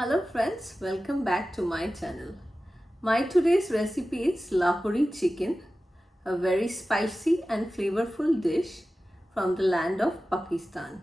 Hello friends, welcome back to my channel. My today's recipe is Lahori Chicken, a very spicy and flavorful dish from the land of Pakistan.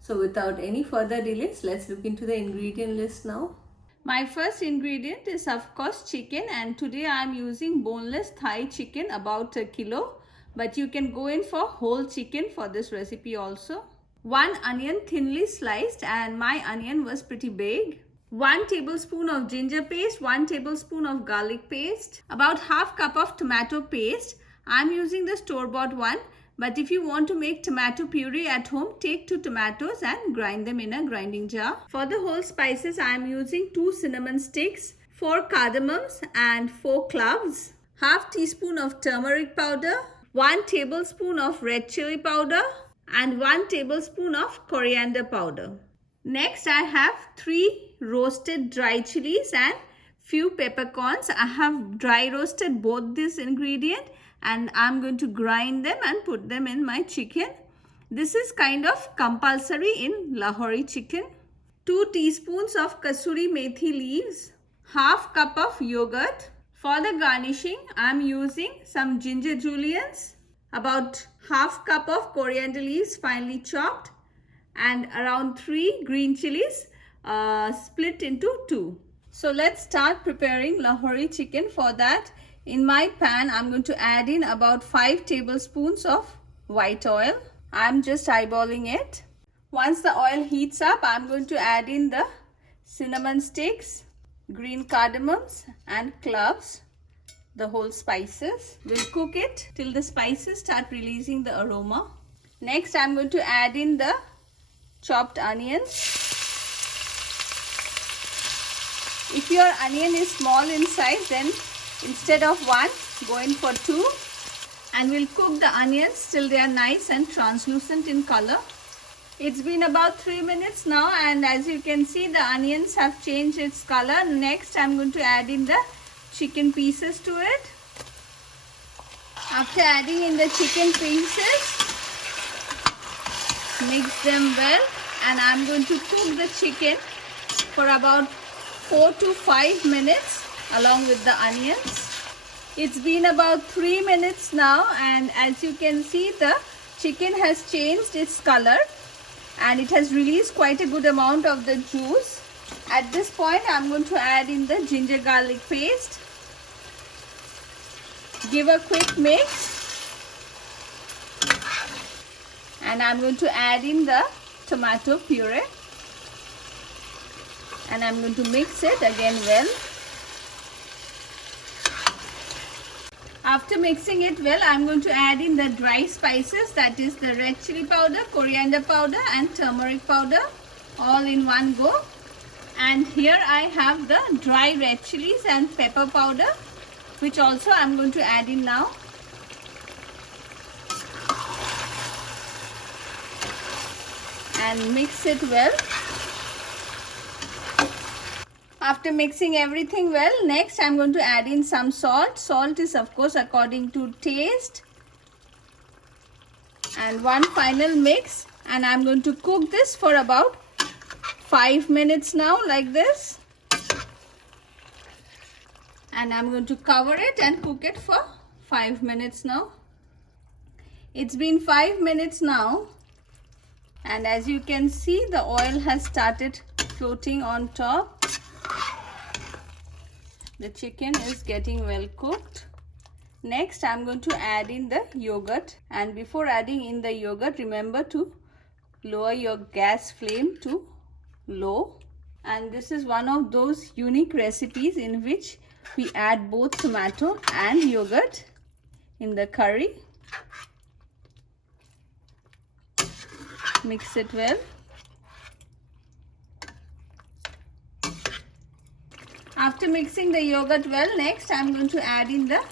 So without any further delays, let's look into the ingredient list now. My first ingredient is of course chicken, and today I am using boneless Thai chicken, about a kilo, but you can go in for whole chicken for this recipe also. 1 onion thinly sliced, and my onion was pretty big. 1 tablespoon of ginger paste, 1 tablespoon of garlic paste, about half cup of tomato paste. I'm using the store-bought one, but if you want to make tomato puree at home, take 2 tomatoes and grind them in a grinding jar. For the whole spices, I'm using 2 cinnamon sticks, 4 cardamoms and 4 cloves, half teaspoon of turmeric powder, 1 tablespoon of red chili powder, and 1 tablespoon of coriander powder. Next, I have 3 roasted dry chilies and few peppercorns. I have dry roasted both this ingredient, and I'm going to grind them and put them in my chicken. This is kind of compulsory in Lahori chicken. 2 teaspoons of kasuri methi leaves, half cup of yogurt. For the garnishing, I'm using some ginger juliennes, about half cup of coriander leaves finely chopped, and around 3 green chilies split into 2. So let's start preparing Lahori chicken. For that, in my pan, I'm going to add in about 5 tablespoons of white oil. I'm just eyeballing it. Once the oil heats up, I'm going to add in the cinnamon sticks, green cardamoms and cloves, the whole spices. We'll cook it till the spices start releasing the aroma. Next, I'm going to add in the chopped onions. If your onion is small in size, then instead of 1, go in for 2. And we'll cook the onions till they are nice and translucent in color. It's been about 3 minutes now, and as you can see, the onions have changed its color. Next, I'm going to add in the chicken pieces to it. After adding in the chicken pieces, mix them well, and I'm going to cook the chicken for about 4 to 5 minutes along with the onions. It's been about 3 minutes now, and as you can see, the chicken has changed its color and it has released quite a good amount of the juice. At this point, I'm going to add in the ginger garlic paste. Give a quick mix. And I'm going to add in the tomato puree, and I'm going to mix it again well. After mixing it well, I'm going to add in the dry spices, that is the red chili powder, coriander powder and turmeric powder, all in one go. And here I have the dry red chilies and pepper powder, which also I'm going to add in now. And mix it well. After mixing everything well, next I'm going to add in some salt. Salt is of course according to taste. And one final mix, and I'm going to cook this for about 5 minutes now, like this. And I'm going to cover it and cook it for 5 minutes now. It's been 5 minutes now, and as you can see, the oil has started floating on top. The chicken is getting well cooked. Next, I'm going to add in the yogurt, and before adding in the yogurt, remember to lower your gas flame to low. And this is one of those unique recipes in which we add both tomato and yogurt in the curry. Mix it well. After mixing the yogurt well, next I'm going to add in the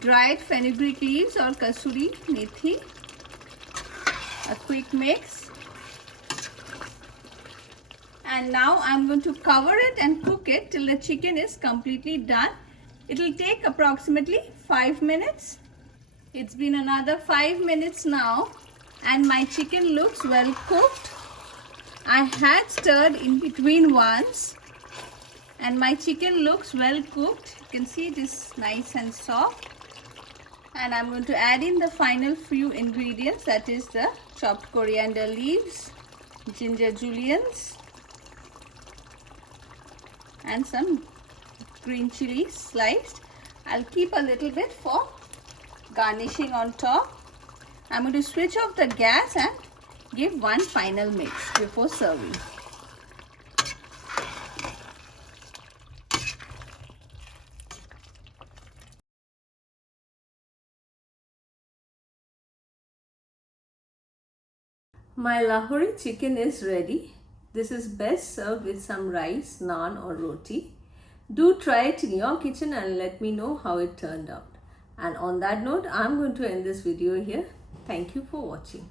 dried fenugreek leaves or kasuri methi. A quick mix. And now I'm going to cover it and cook it till the chicken is completely done. It will take approximately 5 minutes. It's been another 5 minutes now, and my chicken looks well cooked. I had stirred in between once And my chicken looks well cooked. You can see it is nice and soft. And I'm going to add in the final few ingredients, that is the chopped coriander leaves, ginger juliennes, and some green chilies sliced. I'll keep a little bit for garnishing on top. I'm going to switch off the gas and give one final mix before serving. My Lahori chicken is ready. This is best served with some rice, naan or roti. Do try it in your kitchen and let me know how it turned out. And on that note, I'm going to end this video here. Thank you for watching.